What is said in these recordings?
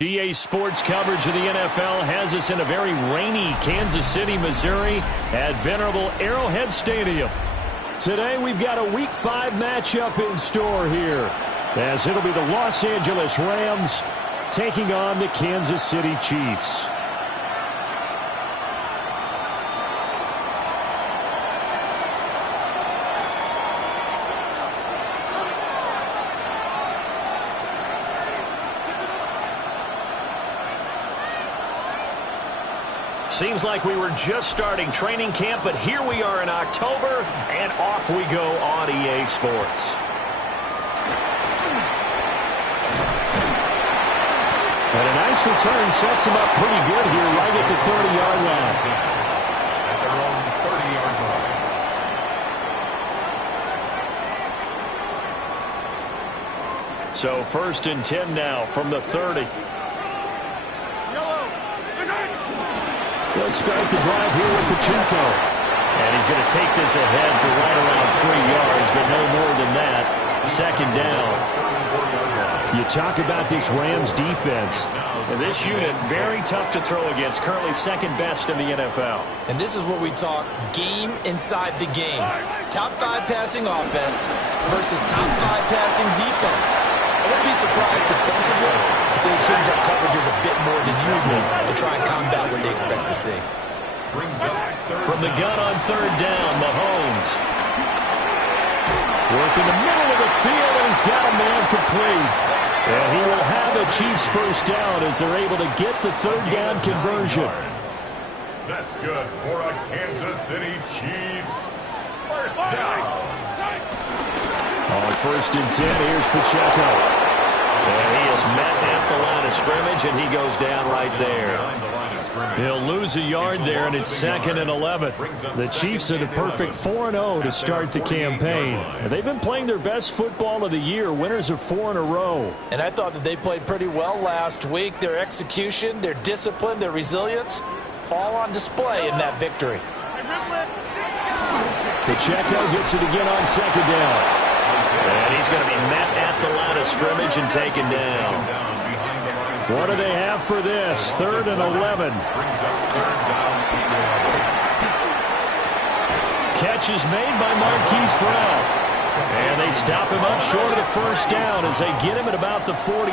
GA Sports coverage of the NFL has us in a very rainy Kansas City, Missouri at venerable Arrowhead Stadium. Today we've got a Week 5 matchup in store here, as it'll be the Los Angeles Rams taking on the Kansas City Chiefs. Seems like we were just starting training camp, but here we are in October, and off we go on EA Sports. And a nice return sets him up pretty good here right at the 30-yard line. At their own 30-yard line. So 1st and 10 now from the 30. Let's start the drive here with Pacheco. And he's going to take this ahead for right around 3 yards, but no more than that. 2nd down. You talk about this Rams defense. And this unit, very tough to throw against, currently 2nd best in the NFL. And this is what we talk game inside the game. Top 5 passing offense versus top 5 passing defense. I wouldn't be surprised defensively if they change up coverages a bit more than usual to try and combat what they expect to see. From the gun on 3rd down, Mahomes. Working the middle of the field, and he's got a man complete. And he will have a Chiefs 1st down as they're able to get the 3rd down conversion. That's good for a Kansas City Chiefs 1st down. On 1st and 10, here's Pacheco. And he is met at the line of scrimmage, and he goes down right there. He'll lose a yard there, and it's 2nd and 11. The Chiefs are the perfect 4-0 to start the campaign. And they've been playing their best football of the year, winners of 4 in a row. And I thought that they played pretty well last week. Their execution, their discipline, their resilience, all on display in that victory. Pacheco gets it again on 2nd down. And he's going to be met at the line of scrimmage and taken down. What do they have for this? 3rd and 11. Catch is made by Marquise Brown. And they stop him up short of the 1st down as they get him at about the 43.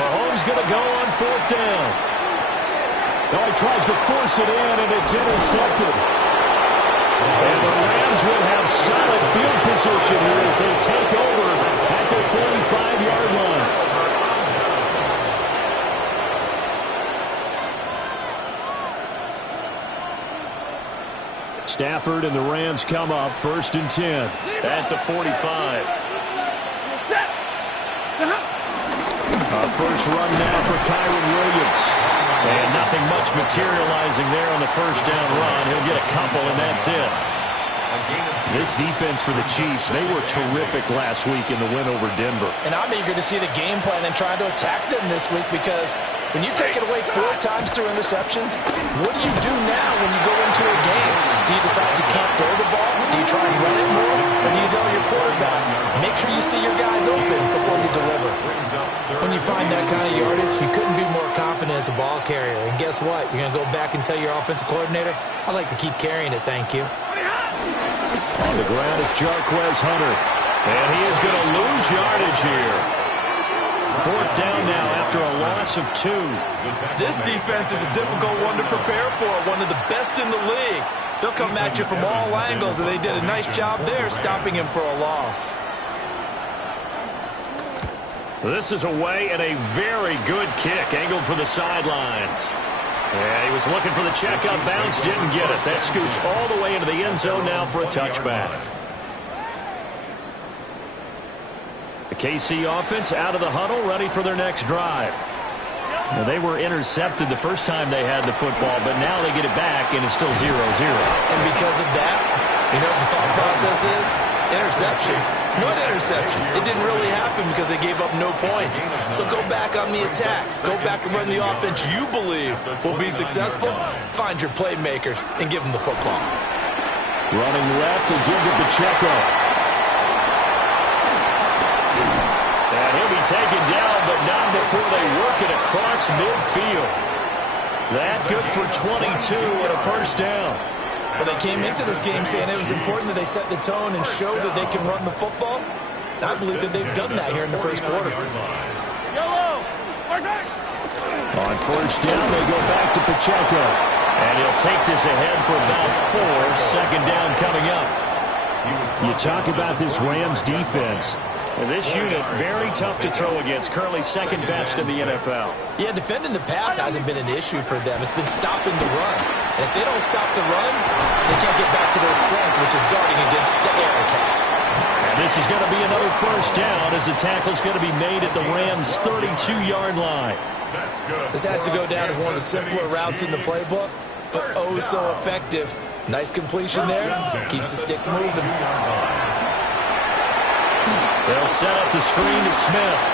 Mahomes going to go on 4th down. Now he tries to force it in, and it's intercepted. And the Rams will have solid field position here as they take over at their 45-yard line. Stafford and the Rams come up 1st and 10 at the 45. Our first run now for Kyron Williams. And nothing much materializing there on the 1st down run. He'll get a couple, and that's it. This defense for the Chiefs, they were terrific last week in the win over Denver. And I'm eager to see the game plan and try to attack them this week because When you take it away 4 times through interceptions, what do you do now when you go into a game? Do you decide you can't throw the ball? Do you try and run it more? Or do you tell your quarterback, make sure you see your guys open before you deliver? When you find that kind of yardage, you couldn't be more confident as a ball carrier. And guess what? You're going to go back and tell your offensive coordinator, I'd like to keep carrying it, thank you. On the ground is Jarquez Hunter. And he is going to lose yardage here. 4th down now after a loss of 2. This defense is a difficult one to prepare for, one of the best in the league. They'll come at you from all angles, and they did a nice job there stopping him for a loss. This is away and a very good kick, angled for the sidelines. Yeah, he was looking for the checkup bounce, didn't get it. That scoots all the way into the end zone now for a touchback. The KC offense out of the huddle, ready for their next drive. Now, they were intercepted the first time they had the football, but now they get it back, and it's still 0-0. And because of that, you know what the thought process is? Interception. What interception? It didn't really happen because they gave up no points. So go back on the attack. Go back and run the offense you believe will be successful. Find your playmakers and give them the football. Running left to give to Pacheco. And he'll be taken down, but not before they work it across midfield. That good for 22 and a first down. Well, they came into this game saying it was important that they set the tone and show that they can run the football. And I believe that they've done that here in the first quarter. On first down, they go back to Pacheco. And he'll take this ahead for about 4. 2nd down coming up. You talk about this Rams defense. This unit, very tough to throw against. Currently 2nd best in the NFL. Yeah, defending the pass hasn't been an issue for them. It's been stopping the run. And if they don't stop the run, they can't get back to their strength, which is guarding against the air attack. And this is going to be another first down as the tackle's going to be made at the Rams' 32-yard line. This has to go down as one of the simpler routes in the playbook, but oh so effective. Nice completion there. Keeps the sticks moving. They'll set up the screen to Smith.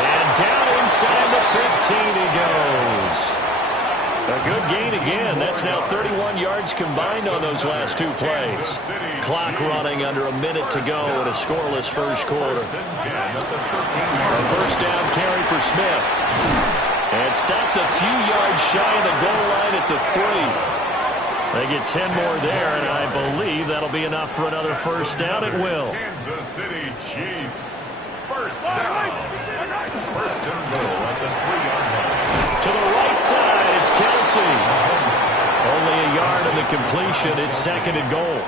And down inside the 15 he goes. A good gain again. That's now 31 yards combined on those last 2 plays. Clock running under a minute to go in a scoreless first quarter. A first down carry for Smith. And stopped a few yards shy of the goal line at the 3. They get 10 more there, and I believe that'll be enough for another first down. It will. Kansas City Chiefs. First down. First and goal at the 3-yard line. To the right side, it's Kelsey. Only a yard of the completion. It's 2nd and goal.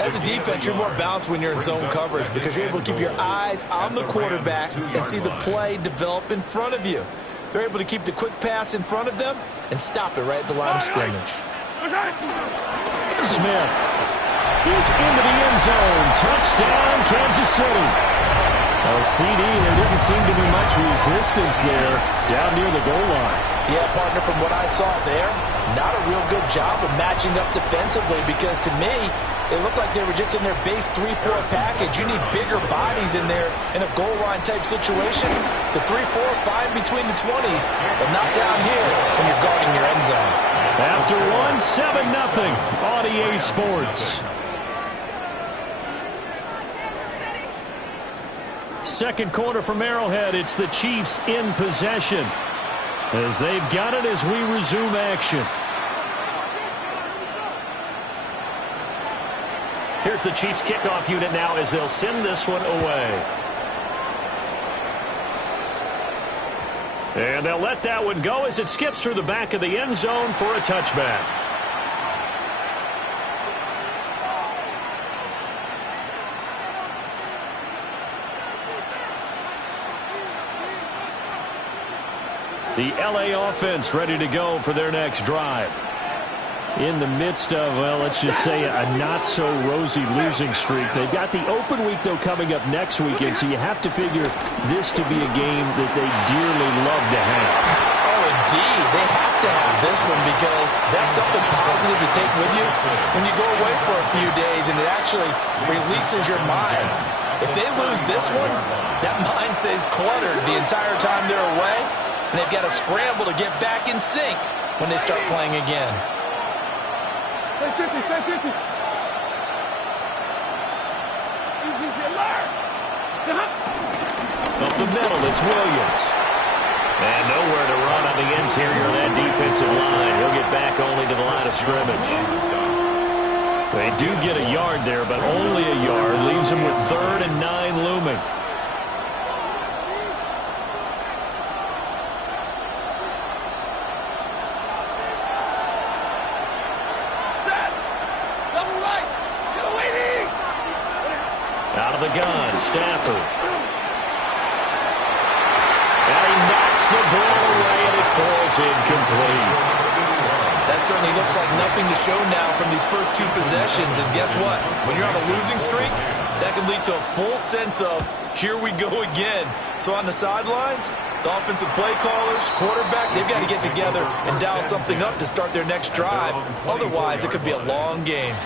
As a defense, you're more balanced when you're in zone coverage because you're able to keep your eyes on the quarterback and see the play develop in front of you. They're able to keep the quick pass in front of them and stop it right at the line of scrimmage. Smith is into the end zone. Touchdown, Kansas City. Oh, CD, there didn't seem to be much resistance there down near the goal line. Yeah, partner, from what I saw there, not a real good job of matching up defensively because to me, they looked like they were just in their base 3-4 package. You need bigger bodies in there in a goal line type situation. The 3-4, fine between the 20s, but not down here when you're guarding your end zone. After 7-0 on EA Sports. Second quarter from Arrowhead. It's the Chiefs in possession as they've got it as we resume action. Here's the Chiefs kickoff unit now as they'll send this one away. And they'll let that one go as it skips through the back of the end zone for a touchback. The LA offense ready to go for their next drive. In the midst of, well, let's just say a not-so-rosy losing streak. They've got the open week, though, coming up next weekend, so you have to figure this to be a game that they dearly love to have. Oh, indeed. They have to have this one because that's something positive to take with you when you go away for a few days, and it actually releases your mind. If they lose this one, that mind stays cluttered the entire time they're away, and they've got to scramble to get back in sync when they start playing again. Stay 50, stay 50. Easy, LAR. Up the middle, it's Williams. And nowhere to run on the interior of that defensive line. He'll get back only to the line of scrimmage. They do get a yard there, but only a yard. Leaves them with 3rd and 9 looming. Double right. Get away, D. Out of the gun, Stafford. And he knocks the ball away, and it falls incomplete. That certainly looks like nothing to show now from these first 2 possessions. And guess what? When you're on a losing streak, that can lead to a full sense of, here we go again. So on the sidelines, the offensive play callers, quarterback, they've got to get together and dial something up to start their next drive. Otherwise, it could be a long game.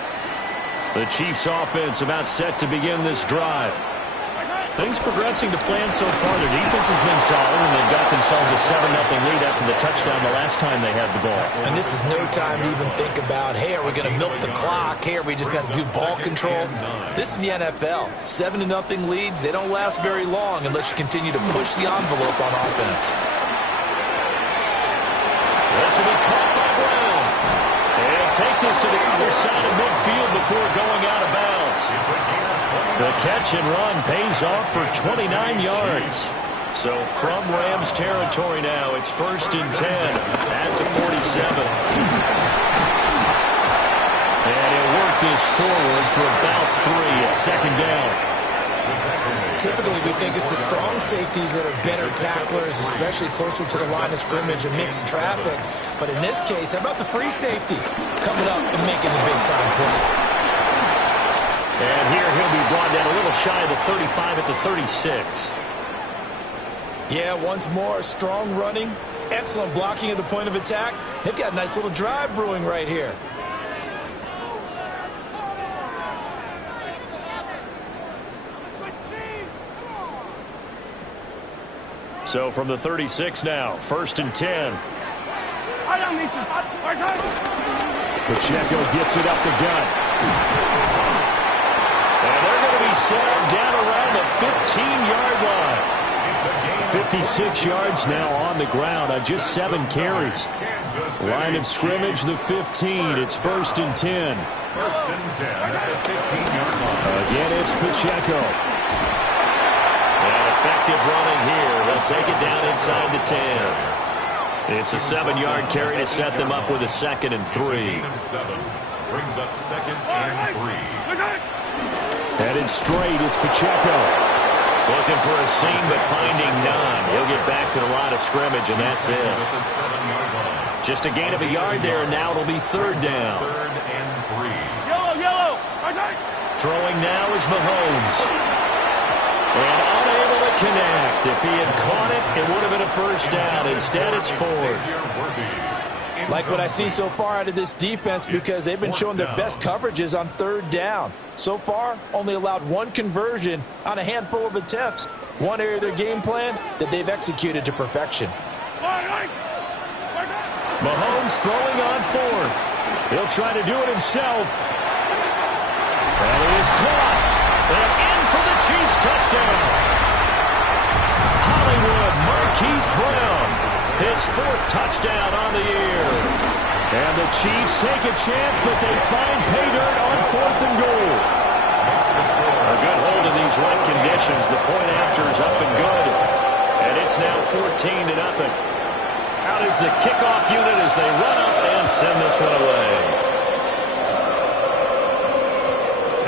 The Chiefs offense about set to begin this drive. Things progressing to plan so far. Their defense has been solid, and they've got themselves a 7-0 lead after the touchdown the last time they had the ball. And this is no time to even think about, hey, are we going to milk the clock? Hey, are we just going to do ball control? This is the NFL. 7-0 leads, they don't last very long unless you continue to push the envelope on offense. This will be caught by Brown. And take this to the other side of midfield before going out of bounds. The catch and run pays off for 29 yards. So from Rams territory now, it's 1st and 10 at the 47. And he'll work this forward for about 3 at 2nd down. Typically, we think it's the strong safeties that are better tacklers, especially closer to the line of scrimmage amidst traffic. But in this case, how about the free safety coming up and making a big-time play? And here he'll be brought down a little shy of the 35 at the 36. Yeah, once more, strong running, excellent blocking at the point of attack. They've got a nice little drive brewing right here. So from the 36 now, 1st and 10. Pacheco gets it up the gut. And they're going to be set down around the 15-yard line. 56 yards now on the ground on just 7 carries. Line of scrimmage, the 15. It's 1st and 10. 1st and 10 at the 15-yard line. Again, it's Pacheco. And effective running here. They'll take it down inside the 10. It's a 7-yard carry to set them up with a 2nd and 3. Brings up 2nd and 3. Headed straight, it's Pacheco. Looking for a seam, but finding none. He'll get back to the line of scrimmage, and that's it. Just a gain of a yard there, and now it'll be 3rd down. 3rd and 3. Yellow. Throwing now is Mahomes. And unable to connect. If he had caught it, it would have been a 1st down. Instead, it's 4th. Like what I see so far out of this defense, because they've been showing their best coverages on 3rd down. So far, only allowed 1 conversion on a handful of attempts. One area of their game plan that they've executed to perfection. Mahomes throwing on 4th. He'll try to do it himself. And he is caught. And in for the Chiefs touchdown. Hollywood Marquise Brown. His 4th touchdown on the year. And the Chiefs take a chance, but they find pay dirt on 4th and goal. A good hold of these wet conditions. The point after is up and good. And it's now 14-0. Out is the kickoff unit as they run up and send this one away.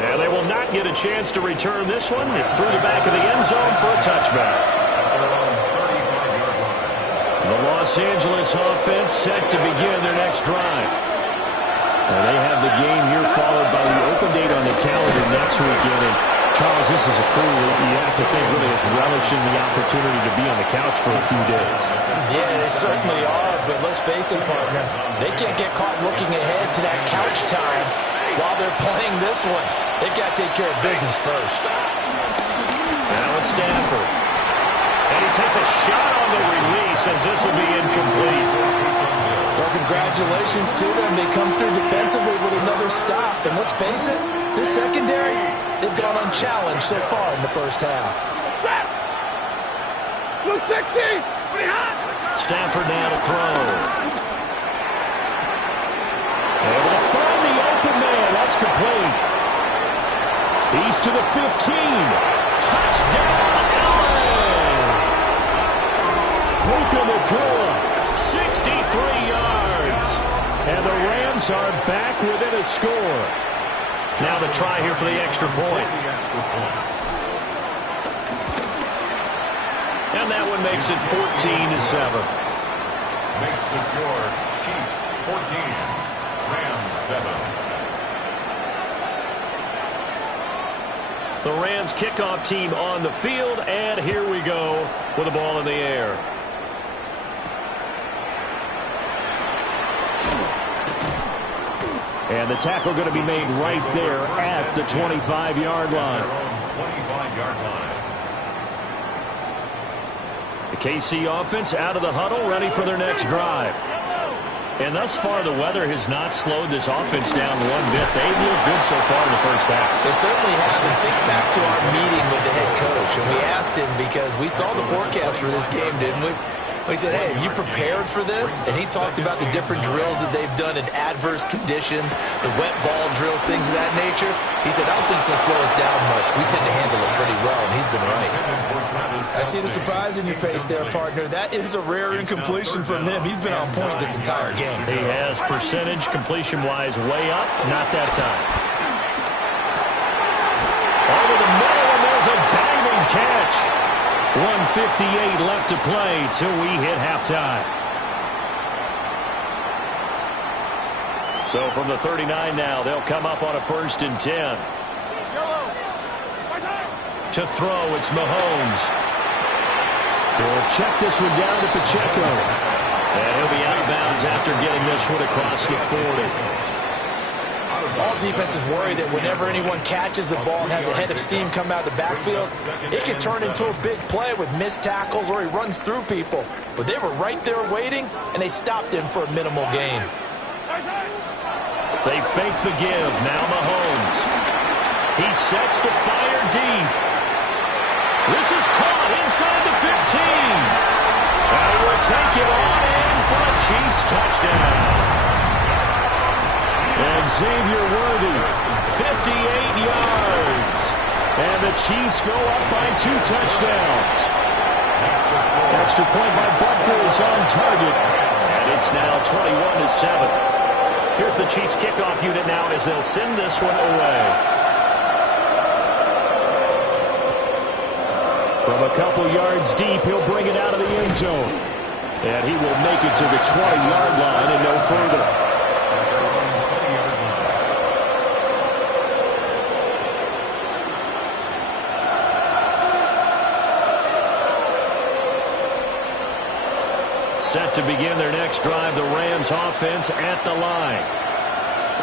And they will not get a chance to return this one. It's through the back of the end zone for a touchback. The Los Angeles offense set to begin their next drive. And they have the game here followed by the open date on the calendar next weekend. And Charles, this is a crew that you have to think really is relishing the opportunity to be on the couch for a few days. Yeah, they certainly are, but let's face it, partner. They can't get caught looking ahead to that couch time while they're playing this one. They've got to take care of business first. with Stanford. And he takes a shot on the release as this will be incomplete. Well, congratulations to them. They come through defensively with another stop. And let's face it, this secondary, they've gone unchallenged so far in the first half. Blue 60! Stanford now to throw. Able to find the open man. That's complete. He's to the 15. Touchdown, LA! Puka Nacua, 63 yards. And the Rams are back within a score. Now the try here for the extra point. And that one makes it 14-7. Makes the score Chiefs 14, Rams 7. The Rams kickoff team on the field, and here we go with the ball in the air. And the tackle going to be made right there at the 25-yard line. 25-yard line. The KC offense out of the huddle, ready for their next drive. And thus far, the weather has not slowed this offense down one bit. They've looked good so far in the first half. They certainly have. And think back to our meeting with the head coach. And we asked him because we saw the forecast for this game, didn't we? We said, hey, have you prepared for this? And he talked about the different drills that they've done in adverse conditions, the wet ball drills, things of that nature. He said, I don't think it's going to slow us down much. We tend to handle it pretty well, and he's been right. I see the surprise in your face there, partner. That is a rare incompletion from him. He's been on point this entire game. He has percentage completion-wise way up. Not that time. Over the middle, and there's a diving catch. 1:58 left to play till we hit halftime. So from the 39 now, they'll come up on a 1st and 10. To throw, it's Mahomes. He'll check this one down to Pacheco. And he'll be out of bounds after getting this one across the 40. All defenses worry that whenever anyone catches the ball and has a head of steam come out of the backfield, it can turn into a big play with missed tackles or he runs through people. But they were right there waiting, and they stopped him for a minimal gain. They fake the give. Now Mahomes. He sets to fire deep. This is caught inside the 15. And he will take it on in for a Chiefs touchdown. And Xavier Worthy, 58 yards. And the Chiefs go up by 2 touchdowns. Extra point by Butker is on target. And it's now 21-7. Here's the Chiefs kickoff unit now as they'll send this one away. From a couple yards deep, he'll bring it out of the end zone. And he will make it to the 20-yard line and no further. Set to begin their next drive, the Rams offense at the line.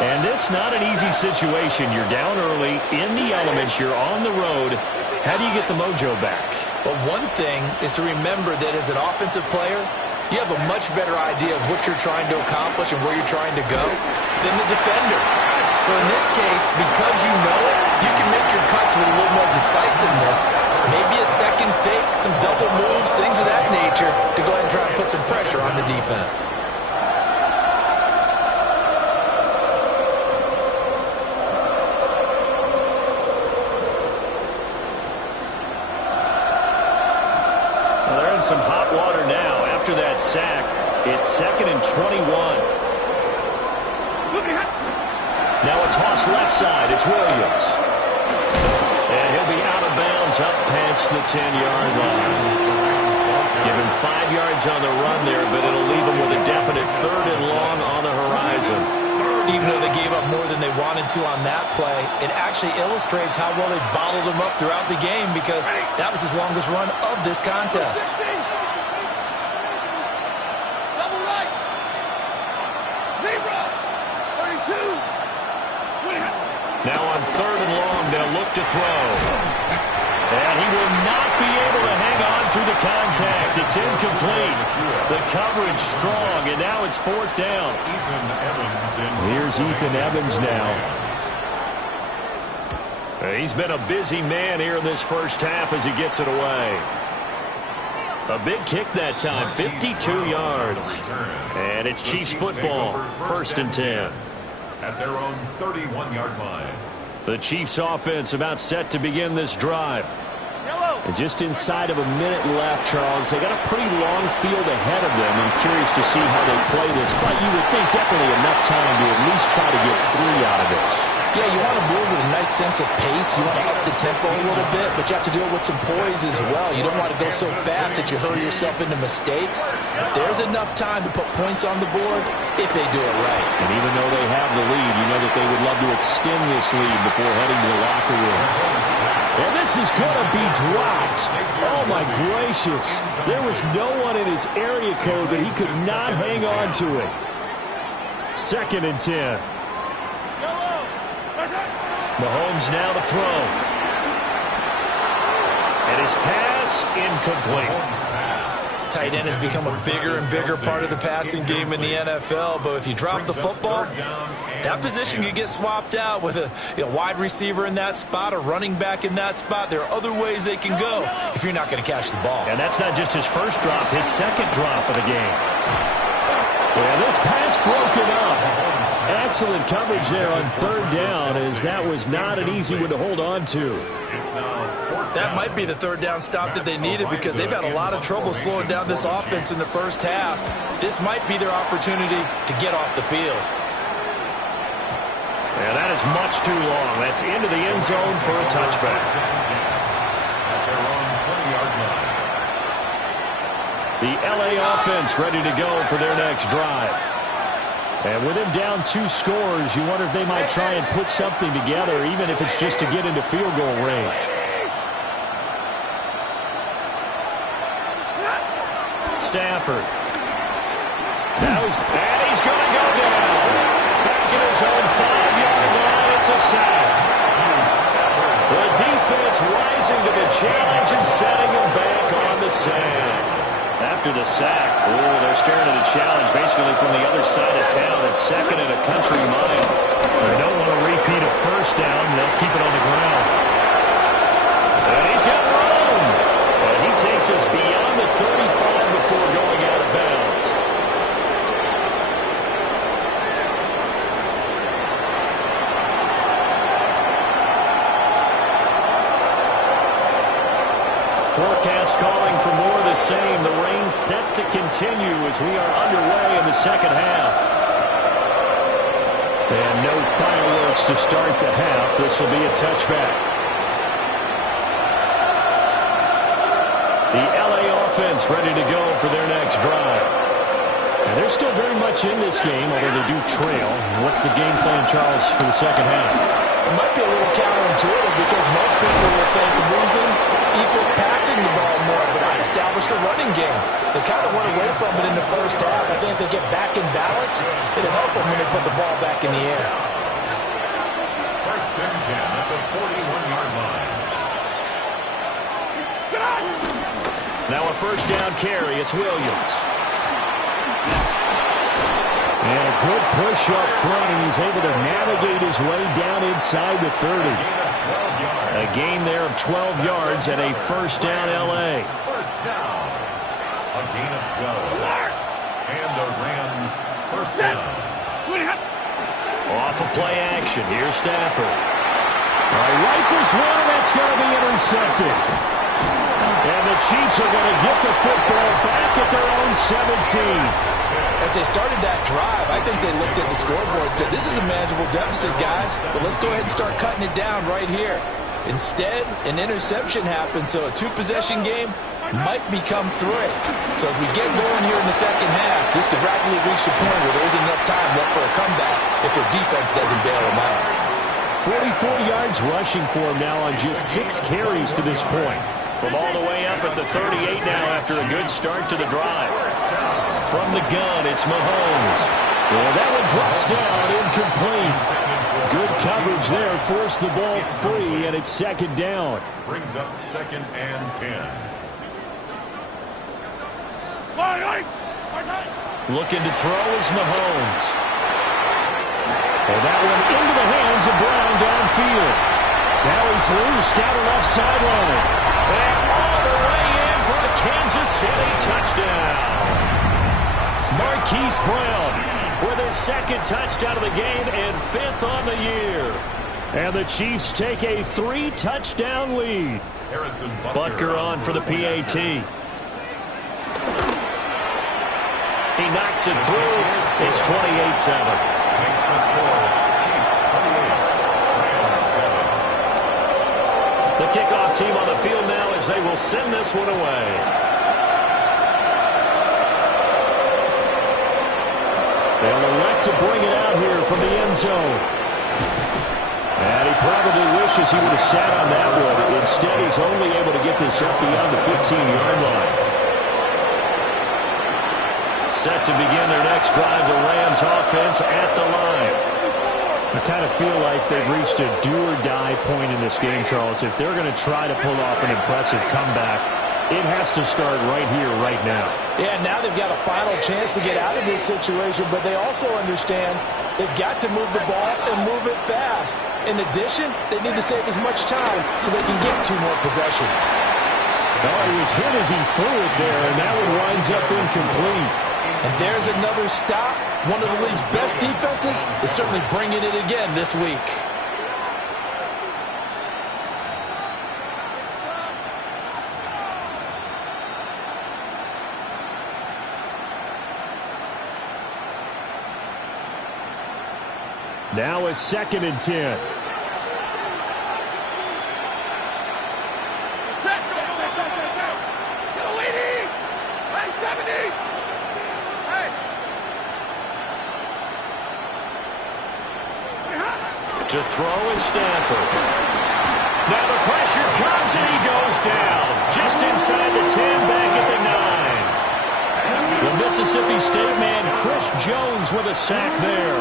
And this not an easy situation. You're down early, in the elements, you're on the road. How do you get the mojo back? Well, one thing is to remember that as an offensive player, you have a much better idea of what you're trying to accomplish and where you're trying to go than the defender. So in this case, because you know it, you can make your cuts with a little more decisiveness. Maybe a second fake, some double moves, things of that nature to go ahead and try and put some pressure on the defense. Well, they're in some hot water now. After that sack, it's 2nd and 21. Now a toss left side. It's Williams. And he'll be out of bounds up past the 10-yard line. Give him 5 yards on the run there, but it'll leave him with a definite 3rd and long on the horizon. Even though they gave up more than they wanted to on that play, it actually illustrates how well they bottled him up throughout the game because that was his longest run of this contest. Double right. Zebra. 32. Now on 3rd and long, they'll look to throw. And he will will not be able to hang on through the contact. It's incomplete. The coverage strong, and now it's fourth down. Here's Ethan Evans now. He's been a busy man here in this first half as he gets it away. A big kick that time, 52 yards. And it's Chiefs football, first and 10. At their own 31-yard line. The Chiefs offense about set to begin this drive. And just inside of a minute left, Charles, they got a pretty long field ahead of them. I'm curious to see how they play this, but you would think definitely enough time to at least try to get 3 out of this. Yeah, you want to move with a nice sense of pace. You want to up the tempo a little bit, but you have to do it with some poise as well. You don't want to go so fast that you hurry yourself into mistakes. But there's enough time to put points on the board if they do it right. And even though they have the lead, you know that they would love to extend this lead before heading to the locker room. And this is going to be dropped. Oh, my gracious. There was no one in his area code, but he could not hang on to it. Second and 10. Mahomes now to throw. And his pass incomplete. Tight end has become a bigger and bigger part of the passing game in the NFL, but if you drop the football, that position can get swapped out with a wide receiver in that spot, a running back in that spot. There are other ways they can go if you're not going to catch the ball. And that's not just his first drop, his second drop of the game. Yeah, this pass broken up. Excellent coverage there on third down, as that was not an easy one to hold on to. That might be the third down stop that they needed because they've had a lot of trouble slowing down this offense in the first half. This might be their opportunity to get off the field. Yeah, that is much too long. That's into the end zone for a touchback. At their own 20-yard line. The LA offense ready to go for their next drive. And with him down 2 scores, you wonder if they might try and put something together, even if it's just to get into field goal range. Stafford. And he's going to go down. Back in his own 5-yard line, it's a sack. The defense rising to the challenge and setting him back on the sand. After the sack, they're staring at a challenge basically from the other side of town. It's second and a country mile. They don't want to repeat a first down. They'll keep it on the ground. And he's got room. And he takes us beyond the 35 before going out of bounds. Forecast calling for more of the same. The rain set to continue as we are underway in the second half. And no fireworks to start the half. This will be a touchback. The LA offense ready to go for their next drive. And they're still very much in this game, although they do trail. What's the game plan, Charles, for the second half? It might be a little counterintuitive because most people will think losing equals passing the ball more, but I established the running game. They kind of went away from it in the first half. I think if they get back in balance, it'll help them when they put the ball back in the air. First and 10 at the 41-yard line. Now a first down carry. It's Williams. And a good push up front, and he's able to navigate his way down inside the 30. A gain there of 12 yards and a first down LA. First down. A gain of 12. And the Rams first down. Off of play action. Here's Stafford. All right, rifles one, and that's going to be intercepted. And the Chiefs are going to get the football back at their own 17. As they started that drive, I think they looked at the scoreboard and said, this is a manageable deficit, guys, but let's go ahead and start cutting it down right here. Instead, an interception happened, so a 2-possession game might become 3. So as we get going here in the second half, this could rapidly reach the point where there isn't enough time left for a comeback if their defense doesn't bail them out. 44 yards rushing for him now on just 6 carries to this point. From all the way up at the 38 now after a good start to the drive. From the gun, it's Mahomes. Well, that one drops down incomplete. Good coverage there. Forced the ball free, and it's second down. Brings up 2nd and 10. Looking to throw is Mahomes. And that one into the hands of Brown downfield. Now he's loose down the left sideline. And all the way in for a Kansas City touchdown. Marquise Brown with his 2nd touchdown of the game and 5th on the year. And the Chiefs take a 3-touchdown lead. Harrison Butker on for the PAT. He knocks it through. It's 28-7. Makes the score. Chiefs 28. Rams 7. The kickoff team on the field now as they will send this one away. They'll elect to bring it out here from the end zone. And he probably wishes he would have sat on that one. Instead, he's only able to get this up beyond the 15-yard line. Set to begin their next drive, the Rams offense at the line. I kind of feel like they've reached a do-or-die point in this game, Charles. If they're going to try to pull off an impressive comeback, it has to start right here, right now. Yeah, now they've got a final chance to get out of this situation, but they also understand they've got to move the ball and move it fast. In addition, they need to save as much time so they can get 2 more possessions. Oh, he was hit as he threw it there, and that one winds up incomplete. And there's another stop. One of the league's best defenses is certainly bringing it again this week. Now a 2nd and 10. To throw is Stanford. Now the pressure comes and he goes down. Just inside the 10, back at the 9. The Mississippi State man, Chris Jones, with a sack there.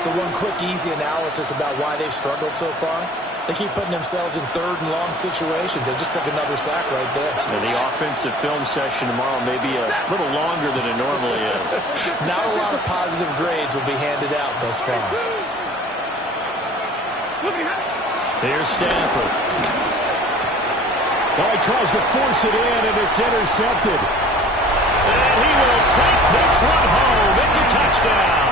So one quick, easy analysis about why they've struggled so far. They keep putting themselves in 3rd and long situations. They just took another sack right there. And the offensive film session tomorrow may be a little longer than it normally is. Not a lot of positive grades will be handed out thus far. Here's Stanford. Oh, he tries to force it in, and it's intercepted. And he will take this one home. It's a touchdown.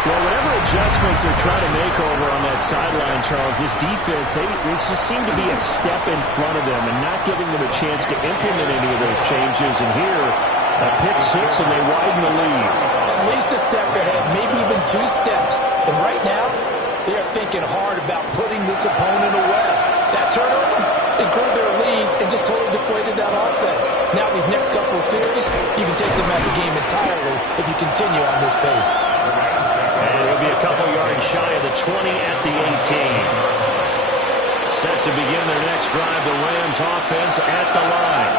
Well, whatever adjustments they're trying to make over on that sideline, Charles, this defense, they just seem to be a step in front of them and not giving them a chance to implement any of those changes. And here, a pick 6, and they widen the lead. At least a step ahead, maybe even 2 steps. And right now, they are thinking hard about putting this opponent away. That turnover, it grew their lead and just totally deflated that offense. Now these next couple of series, you can take them out of the game entirely if you continue on this pace. And it'll be a couple yards shy of the 20 at the 18. Set to begin their next drive, the Rams offense at the line.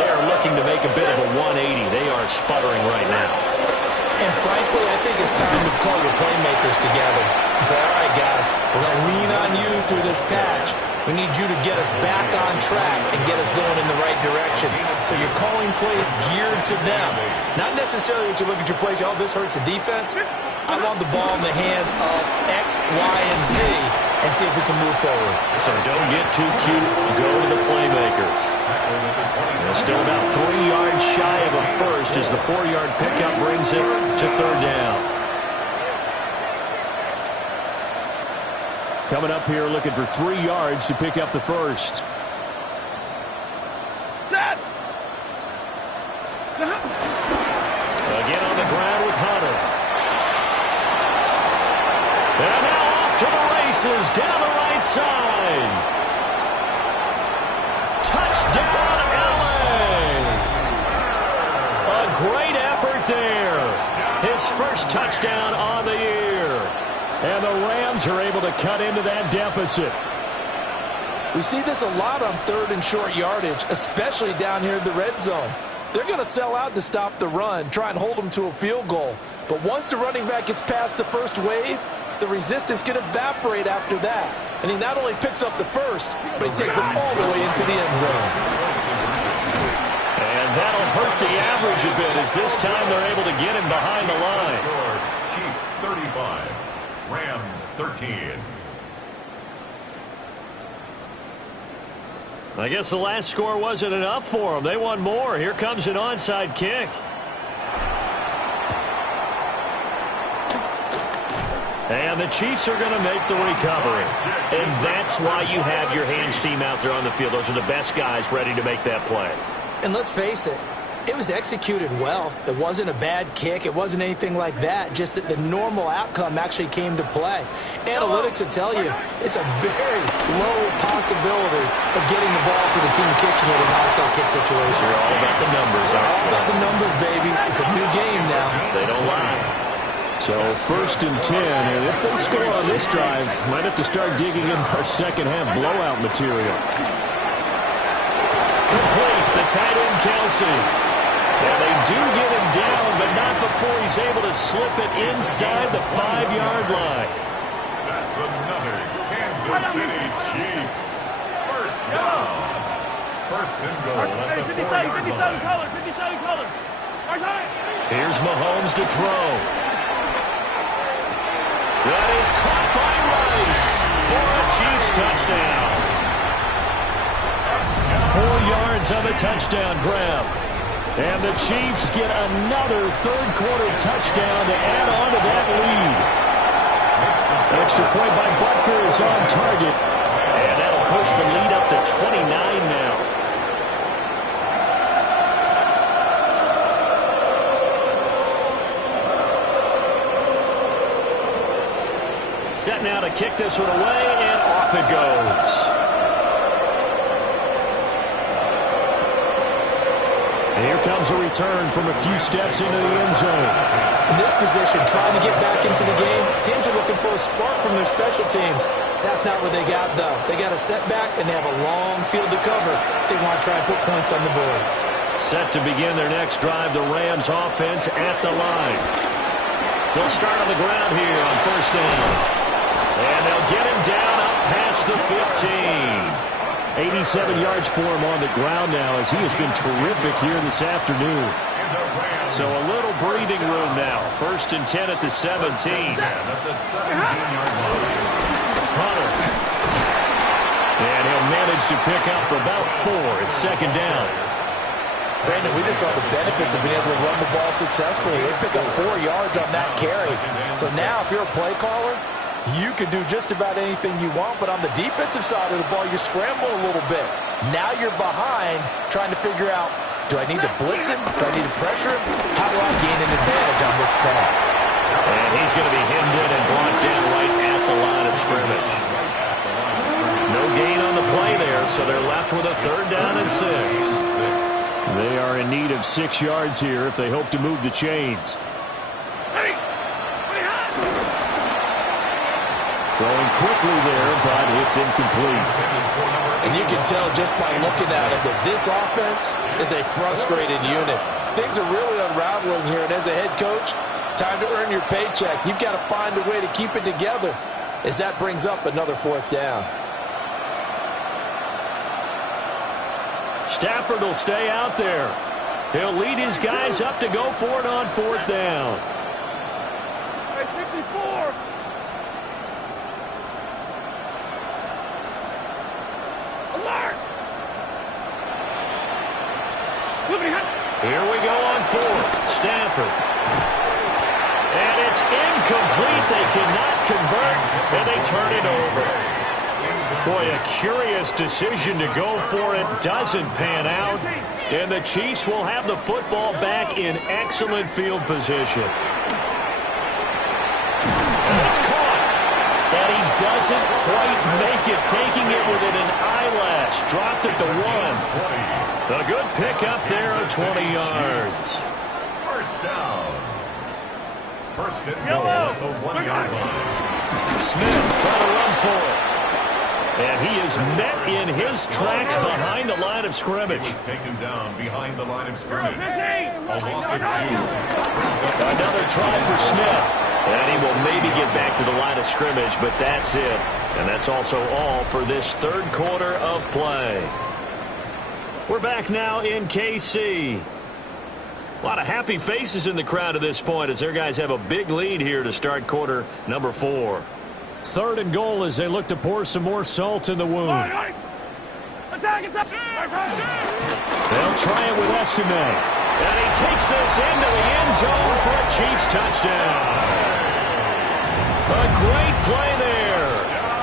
They are looking to make a bit of a 180. They are sputtering right now. And frankly, I think it's time to call your playmakers together and say, all right, guys, we're going to lean on you through this patch. We need you to get us back on track and get us going in the right direction. So you're calling plays geared to them. Not necessarily what you look at your plays, oh, this hurts the defense. I want the ball in the hands of X, Y, and Z and see if we can move forward. So don't get too cute. Go to the playmakers. They're still about 3 yards shy of a first as the 4-yard pickup brings it to 3rd down. Coming up here looking for 3 yards to pick up the first. Again on the ground with Hunter. And now off to the races down the right side. Touchdown, LA. A great effort there. His first touchdown on the year. And the Rams are able to cut into that deficit. We see this a lot on 3rd and short yardage, especially down here in the red zone. They're going to sell out to stop the run, try and hold them to a field goal. But once the running back gets past the first wave, the resistance can evaporate after that. And he not only picks up the first, but he takes it all the way into the end zone. And that'll hurt the average a bit as this time they're able to get him behind the line. Chiefs 35, Rams 13. I guess the last score wasn't enough for them. They won more. Here comes an onside kick. And the Chiefs are going to make the recovery. And that's why you have your hands team out there on the field. Those are the best guys ready to make that play. And let's face it, it was executed well. It wasn't a bad kick. It wasn't anything like that. Just that the normal outcome actually came to play. Analytics will tell you it's a very low possibility of getting the ball for the team kicking it in an onside kick situation. You're all about the numbers, aren't you? All about the numbers, baby. It's a new game now. They don't lie. So 1st and 10, and if they score on this drive, might have to start digging in our second-half blowout material. Complete, the tight end Kelsey. And they do get him down, but not before he's able to slip it inside the 5-yard line. That's another Kansas City Chiefs. First down. First and goal at the 4-yard line. 57 colors. Here's Mahomes to throw. That is caught by Rice for a Chiefs touchdown. 4 yards on the touchdown grab. And the Chiefs get another third-quarter touchdown to add on to that lead. Extra point by Butker is on target. And that'll push the lead up to 29 now. Set now to kick this one away, and off it goes. And here comes a return from a few steps into the end zone. In this position, trying to get back into the game, teams are looking for a spark from their special teams. That's not what they got, though. They got a setback, and they have a long field to cover if they want to try and put points on the board. Set to begin their next drive, the Rams offense at the line. They'll start on the ground here on first down. And they'll get him down up past the 15. 87 yards for him on the ground now as he has been terrific here this afternoon. So a little breathing room now. First and 10 at the 17. At the 17-yard line. Hunter. And he'll manage to pick up about 4. It's second down. Brandon, we just saw the benefits of being able to run the ball successfully. They pick up 4 yards on that carry. So now if you're a play caller, you can do just about anything you want, but on the defensive side of the ball, you scramble a little bit. Now you're behind trying to figure out, do I need to blitz him? Do I need to pressure him? How do I gain an advantage on this snap? And he's going to be hemmed in and brought down right at the line of scrimmage. No gain on the play there, so they're left with a third down and 6. They are in need of 6 yards here if they hope to move the chains. Throwing quickly there, but it's incomplete. And you can tell just by looking at it that this offense is a frustrated unit. Things are really unraveling here, and as a head coach, time to earn your paycheck. You've got to find a way to keep it together as that brings up another 4th down. Stafford will stay out there. He'll lead his guys up to go for it on 4th down. 54. Here we go on 4th. Stafford. And it's incomplete. They cannot convert, and they turn it over. Boy, a curious decision to go for it. Doesn't pan out. And the Chiefs will have the football back in excellent field position. And it's caught. And he doesn't quite make it, taking it within an eyelash. Dropped it to 1. A good pickup there of 20 yards. First down. First and goal at the 1-yard line. Smith trying to run for it. And he is met in his tracks behind the line of scrimmage. He was taken down behind the line of scrimmage. A loss of 2. Another try for Smith. And he will maybe get back to the line of scrimmage, but that's it. And that's also all for this third quarter of play. We're back now in KC. A lot of happy faces in the crowd at this point as their guys have a big lead here to start quarter number 4. 3rd and goal as they look to pour some more salt in the wound. They'll try it with Estime. And he takes this into the end zone for a Chiefs touchdown. A great play there.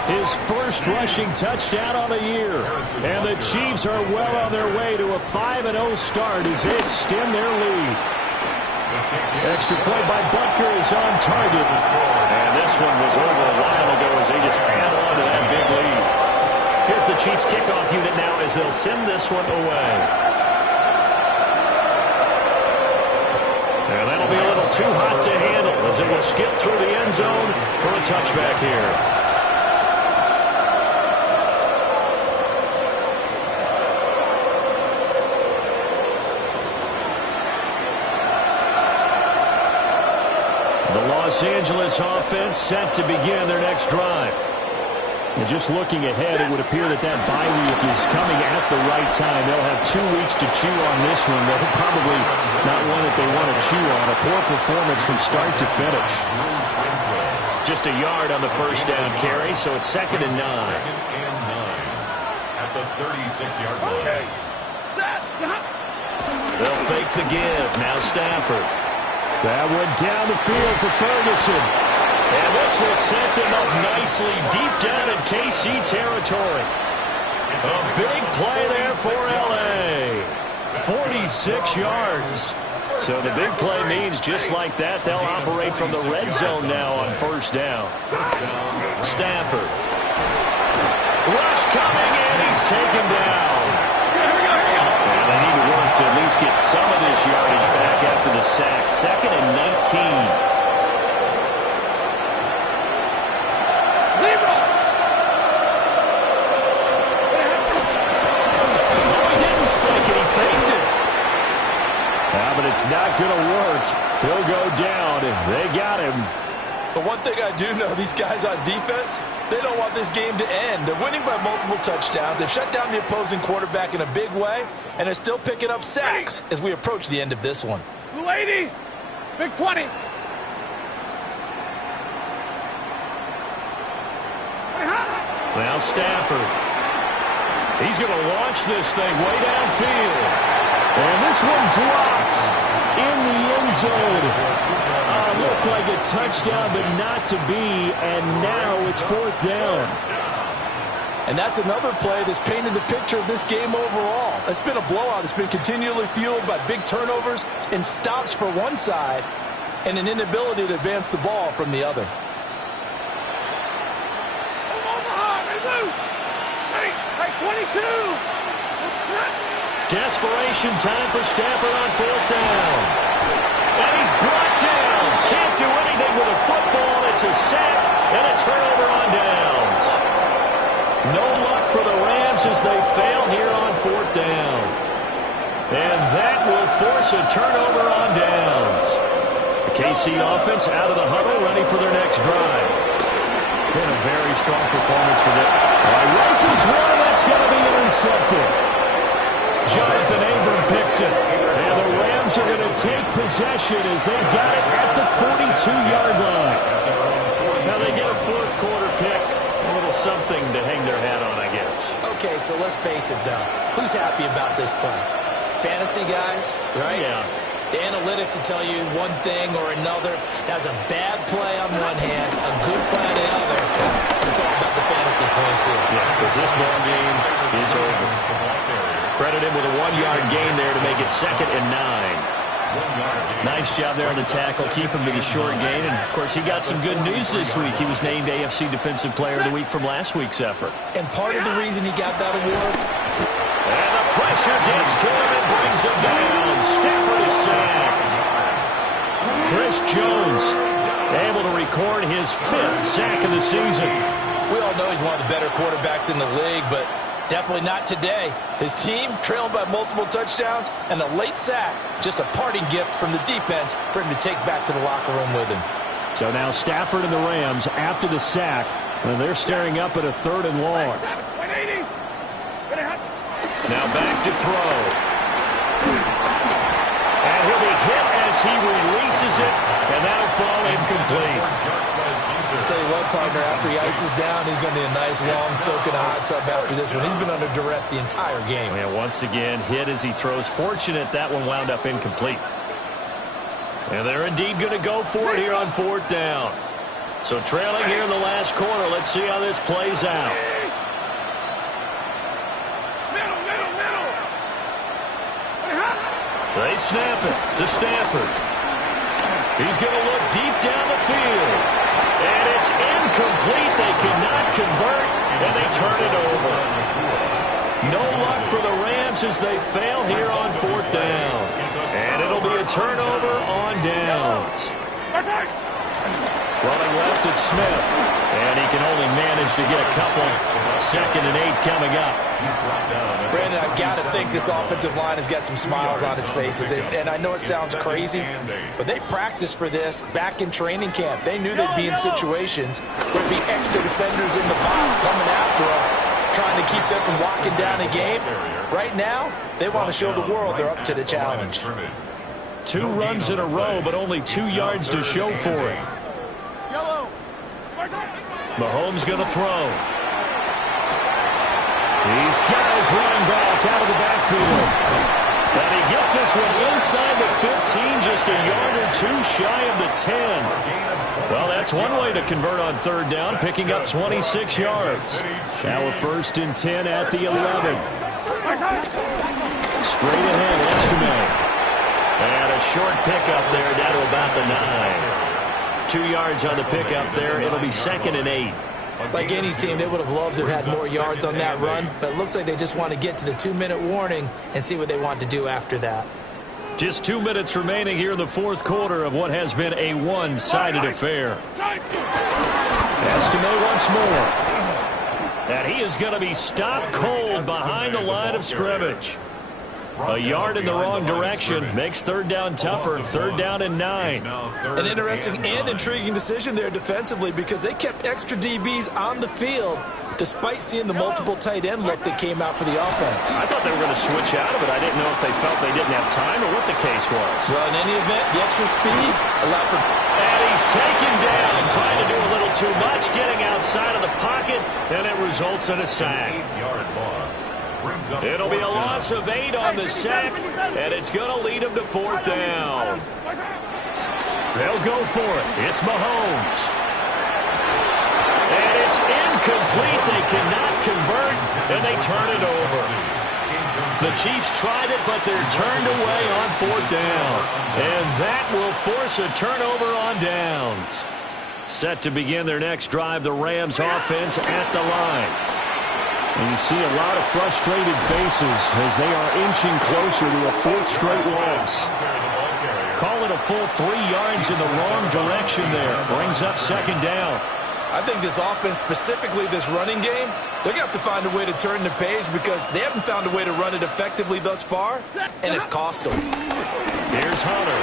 His first rushing touchdown on the year. And the Chiefs are well on their way to a 5-0 start as they extend their lead. Extra point by Butker is on target. And this one was over a while ago as they just add on to that big lead. Here's the Chiefs kickoff unit now as they'll send this one away. And that'll be a little too hot to handle as it will skip through the end zone for a touchback here. The Los Angeles offense set to begin their next drive. And just looking ahead, it would appear that bye week is coming at the right time. They'll have 2 weeks to chew on this one. They'll probably not one that they want to chew on. A poor performance from start to finish. Just a yard on the first down carry, so it's 2nd and 9. At the 36-yard line. They'll fake the give. Now Stafford. That went down the field for Ferguson. And this will set them up nicely deep down in KC territory. A big play there for L.A. 46 yards. So the big play means just like that, they'll operate from the red zone now on first down. Stafford. Rush coming, and he's taken down. And they need to work to at least get some of this yardage back after the sack. 2nd and 19. But it's not going to work. He'll go down, and they got him. But one thing I do know, these guys on defense, they don't want this game to end. They're winning by multiple touchdowns. They've shut down the opposing quarterback in a big way, and they're still picking up sacks as we approach the end of this one. Blue 80, big 20. Now Stafford. He's going to launch this thing way downfield. And this one dropped in the end zone. Looked like a touchdown, but not to be. And now it's 4th down. And that's another play that's painted the picture of this game overall. It's been a blowout. It's been continually fueled by big turnovers and stops for one side and an inability to advance the ball from the other. Hey, 22. Desperation time for Stafford on 4th down. And he's brought down. Can't do anything with a football. It's a sack and a turnover on downs. No luck for the Rams as they fail here on 4th down. And that will force a turnover on downs. The KC offense out of the huddle, ready for their next drive. Been a very strong performance for them. Rifles one, that's going to be intercepted. Jonathan Abram picks it. And the Rams are going to take possession as they got it at the 42-yard line. Now they get a 4th quarter pick. A little something to hang their hat on, I guess. Okay, so let's face it, though. Who's happy about this play? Fantasy guys, right? Yeah. The analytics will tell you one thing or another. That's a bad play on one hand, a good play on the other. It's all about the fantasy points here. Yeah, because this ball game is over. Credit him with a 1-yard gain there to make it 2nd and 9. Nice job there on the tackle. Keep him to the short gain. And, of course, he got some good news this week. He was named AFC Defensive Player of the Week from last week's effort. And part of the reason he got that award? And the pressure gets to him and brings him down. Stafford is sacked. Chris Jones able to record his 5th sack of the season. We all know he's one of the better quarterbacks in the league, but definitely not today. His team trailing by multiple touchdowns and a late sack. Just a parting gift from the defense for him to take back to the locker room with him. So now Stafford and the Rams after the sack. And they're staring up at a 3rd and long. Now back to throw. And he'll be hit as he releases it, and that'll fall incomplete. I'll tell you what, partner, after he ices down, he's going to be a nice long soak in a hot tub after this one. He's been under duress the entire game. And once again, hit as he throws. Fortunate that one wound up incomplete. And they're indeed going to go for it here on 4th down. So trailing here in the last quarter, let's see how this plays out. They snap it to Stafford. He's going to look deep down the field. And it's incomplete. They cannot convert, and they turn it over. No luck for the Rams as they fail here on 4th down. And it'll be a turnover on downs. Running left, it's Smith. And he can only manage to get a couple. 2nd and 8 coming up. Brandon, I've got to think this offensive line has got some smiles on its faces. And I know it sounds crazy, but they practiced for this back in training camp. They knew they'd be in situations where there'd be extra defenders in the box coming after them, trying to keep them from locking down a game. Right now, they want to show the world they're up to the challenge. 2 runs in a row, but only 2 yards to show for it. Mahomes going to throw. He's got his running back out of the backfield. And he gets this one inside the 15, just a yard or 2 shy of the 10. Well, that's one way to convert on 3rd down, picking up 26 yards. Now a 1st and 10 at the 11. Straight ahead, Estimate. And a short pickup there down to about the 9. 2 yards on the pickup there. It'll be 2nd and 8. Like any team, they would have loved to have had more yards on that run, but it looks like they just want to get to the 2-minute warning and see what they want to do after that. Just 2 minutes remaining here in the 4th quarter of what has been a one-sided affair. Estimate once more. And he is going to be stopped cold behind the line of scrimmage. A yard in the wrong direction makes 3rd down tougher. 3rd down and 9. An interesting and intriguing decision there defensively because they kept extra DBs on the field despite seeing the multiple tight end look that came out for the offense. I thought they were going to switch out of it. I didn't know if they felt they didn't have time or what the case was. Well, in any event, the extra speed allowed for... And he's taken down, trying to do a little too much, getting outside of the pocket, and it results in a sack. 8-yard loss. It'll be a loss of 8 on the sack, and it's going to lead them to 4th down. They'll go for it. It's Mahomes. And it's incomplete. They cannot convert, and they turn it over. The Chiefs tried it, but they're turned away on 4th down. And that will force a turnover on downs. Set to begin their next drive, the Rams offense at the line. And you see a lot of frustrated faces as they are inching closer to a 4th straight loss. Call it a full 3 yards in the wrong direction there. Brings up 2nd down. I think this offense, specifically this running game, they're going to have to find a way to turn the page because they haven't found a way to run it effectively thus far, and it's cost them. Here's Hunter.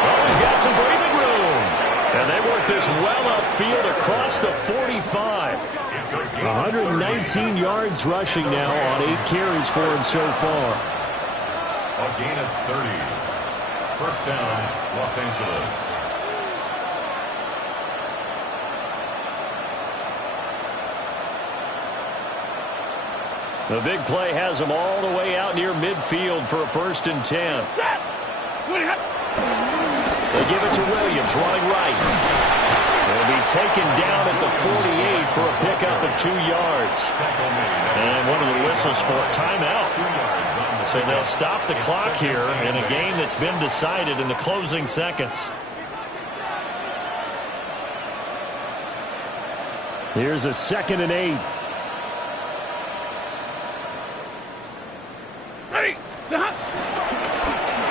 Oh, he's got some breathing room. And they work this well upfield across the 45. 119 yards rushing now on 8 carries for him so far. A gain of 30. 1st down, Los Angeles. The big play has them all the way out near midfield for a 1st and 10. They give it to Williams, running right. They'll be taken down at the 48 for a pickup of 2 yards. And one of the whistles for a timeout. So they'll stop the clock here in a game that's been decided in the closing seconds. Here's a 2nd and 8.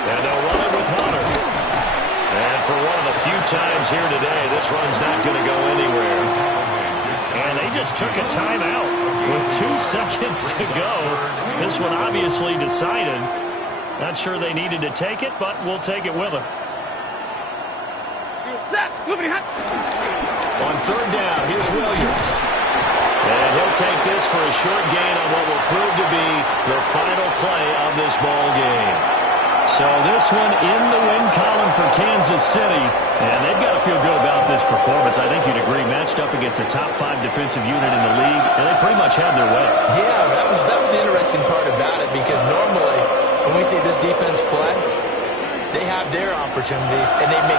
And they'll run it with Hunter. And for one of the few times here today, this run's not going to go anywhere. And they just took a timeout with 2 seconds to go. This one obviously decided. Not sure they needed to take it, but we'll take it with them. On third down, here's Williams. And he'll take this for a short gain on what will prove to be the final play of this ball game. So this one in the win column for Kansas City. And they've got to feel good about this performance. I think you'd agree, matched up against a top 5 defensive unit in the league, and they pretty much had their way. Yeah, that was the interesting part about it, because normally when we see this defense play, they have their opportunities, and they make